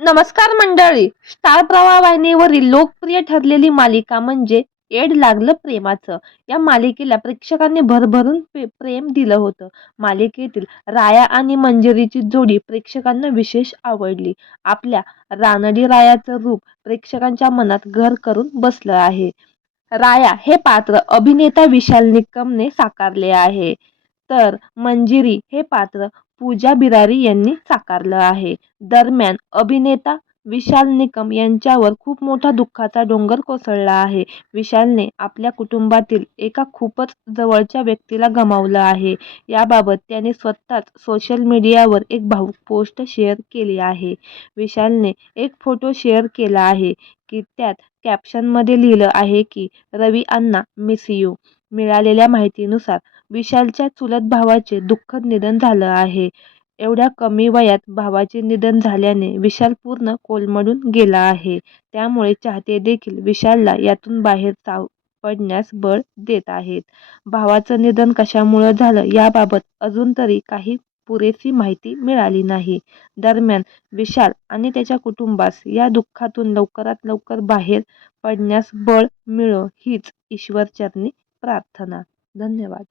नमस्कार मंडळी. स्टार प्रवाह वाहिनीवरील लोकप्रिय ठरलेली मालिका म्हणजे येड लागलं प्रेमाचं. या मालिकेला प्रेक्षकांनी भरभरून प्रेम दिलं होतं. मालिकेतील राया आणि मंजिरीची जोडी प्रेक्षकांना विशेष आवडली. आपल्या रानडी रायाचं रूप प्रेक्षकांच्या मनात घर करून बसलं आहे. राया हे पात्र अभिनेता विशाल निकमने साकारले आहे, तर मंजिरी हे पात्र पूजा बिरारी यांनी साकारलं आहे. दरम्यान अभिनेता विशाल निकम यांच्यावर खूप मोठा दुःखाचा डोंगर कोसळला आहे. विशालने आपल्या कुटुंबातील एका खूपच जवळच्या व्यक्तीला गमावलं आहे. याबाबत त्याने स्वतःच सोशल मीडियावर एक भावूक पोस्ट शेअर केली आहे. विशालने एक फोटो शेअर केला आहे की त्यात कॅप्शनमध्ये लिहिलं आहे की रवी अण्णा मिस यू. मिळालेल्या माहितीनुसार विशालच्या चुलत भावाचे दुःखद निधन झालं आहे. एवढ्या कमी वयात भावाचे निधन झाल्याने विशाल पूर्ण कोलमडून गेला आहे. त्यामुळे चाहते देखील विशालला यातून बाहेर सापडण्यास बळ देत आहेत. भावाचं निधन कशामुळे झालं याबाबत अजून तरी काही पुरेशी माहिती मिळाली नाही. दरम्यान विशाल आणि त्याच्या कुटुंबास या दुःखातून लवकरात लवकर बाहेर पडण्यास बळ मिळो हीच ईश्वरचरणी प्रार्थना. धन्यवाद.